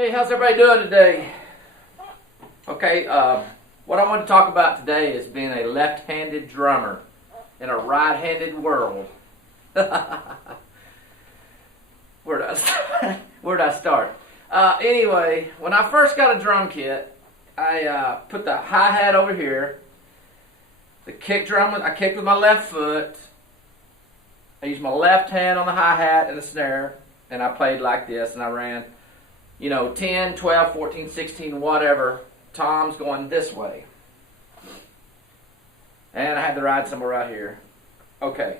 Hey, how's everybody doing today? Okay, what I want to talk about today is being a left-handed drummer in a right-handed world. Where'd I start? Anyway, when I first got a drum kit, I put the hi-hat over here. The kick drum, I kicked with my left foot. I used my left hand on the hi-hat and the snare, and I played like this, and I ran 10, 12, 14, 16, whatever, toms going this way. And I had the ride cymbal right here. Okay.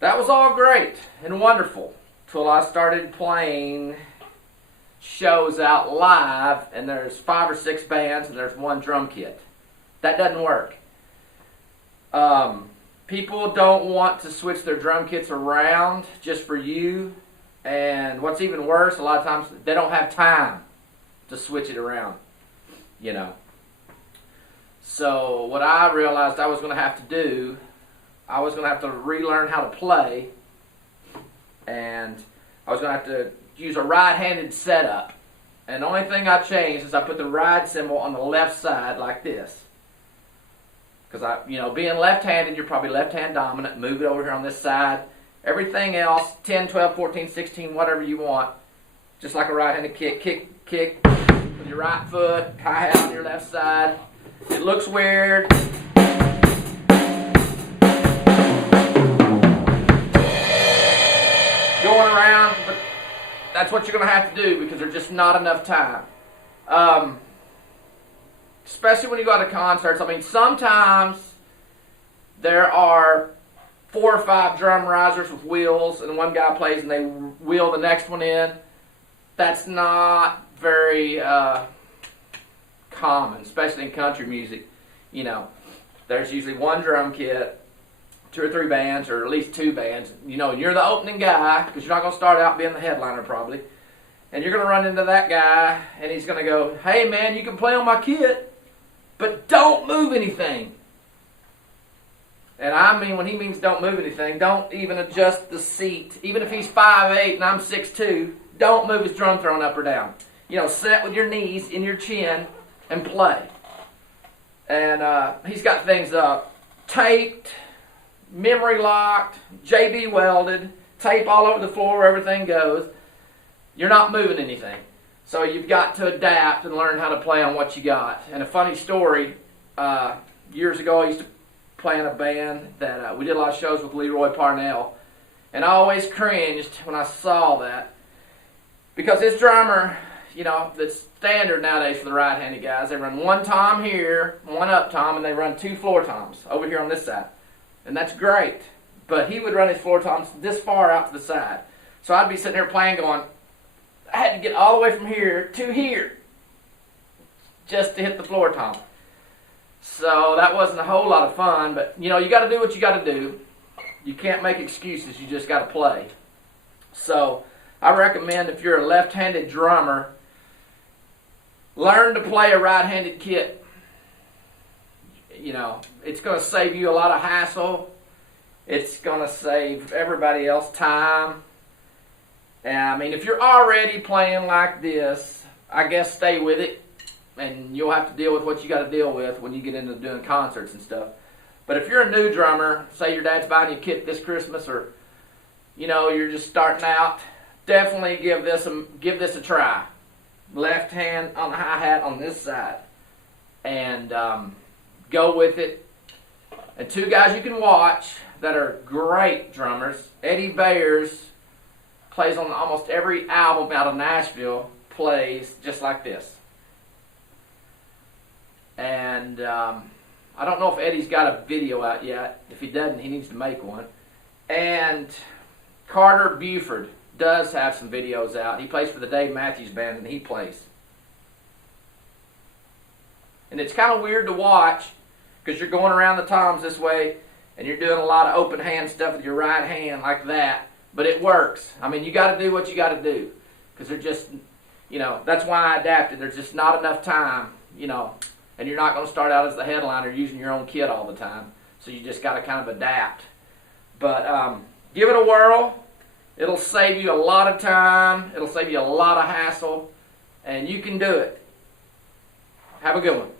That was all great and wonderful till I started playing shows out live and there's 5 or 6 bands and there's one drum kit. That doesn't work. People don't want to switch their drum kits around just for you. And what's even worse, a lot of times they don't have time to switch it around, So what I realized I was going to have to do, I was going to have to relearn how to play, and I was going to have to use a right-handed setup. And the only thing I changed is I put the ride cymbal on the left side like this. Because being left-handed, you're probably left-hand dominant. Move it over here on this side. Everything else, 10, 12, 14, 16, whatever you want, just like a right-handed kick, kick with your right foot, hi-hat on your left side. It looks weird. Going around, but that's what you're going to have to do because there's just not enough time. Especially when you go to concerts. I mean, sometimes there are 4 or 5 drum risers with wheels, and one guy plays and they wheel the next one in. That's not very common, especially in country music. There's usually one drum kit, 2 or 3 bands, or at least 2 bands. And you're the opening guy, because you're not going to start out being the headliner probably. And you're going to run into that guy, and he's going to go, "Hey man, you can play on my kit, but don't move anything." And I mean, when he means don't move anything, don't even adjust the seat. Even if he's 5'8" and I'm 6'2", don't move his drum throne up or down. Sit with your knees in your chin and play. And he's got things taped, memory locked, JB welded, tape all over the floor where everything goes. You're not moving anything. So you've got to adapt and learn how to play on what you got. And a funny story, years ago I used to play in a band that we did a lot of shows with Leroy Parnell, and I always cringed when I saw that because this drummer, the standard nowadays for the right-handed guys, they run 1 tom here, 1 up tom, and they run 2 floor toms over here on this side, and that's great. But he would run his floor toms this far out to the side, so I'd be sitting there playing, going, I had to get all the way from here to here just to hit the floor tom. So that wasn't a whole lot of fun, but you got to do what you got to do. You can't make excuses, you just got to play. So I recommend if you're a left-handed drummer, learn to play a right-handed kit. It's going to save you a lot of hassle. It's going to save everybody else time. And I mean, if you're already playing like this, I guess stay with it. And you'll have to deal with what you got to deal with when you get into doing concerts and stuff. But if you're a new drummer, say your dad's buying you a kit this Christmas, or you're just starting out, definitely give this a try. Left hand on the hi-hat on this side, and go with it. And 2 guys you can watch that are great drummers. Eddie Bayers plays on almost every album out of Nashville. Plays just like this. And I don't know if Eddie's got a video out yet. If he doesn't, he needs to make one. And Carter Buford does have some videos out. He plays for the Dave Matthews Band, and he plays. And it's kind of weird to watch because you're going around the toms this way, and you're doing a lot of open hand stuff with your right hand like that. But it works. I mean, you got to do what you got to do because they're just, that's why I adapted. There's just not enough time, and you're not going to start out as the headliner using your own kit all the time. So you just got to kind of adapt. But give it a whirl. It'll save you a lot of time. It'll save you a lot of hassle. and you can do it. Have a good one.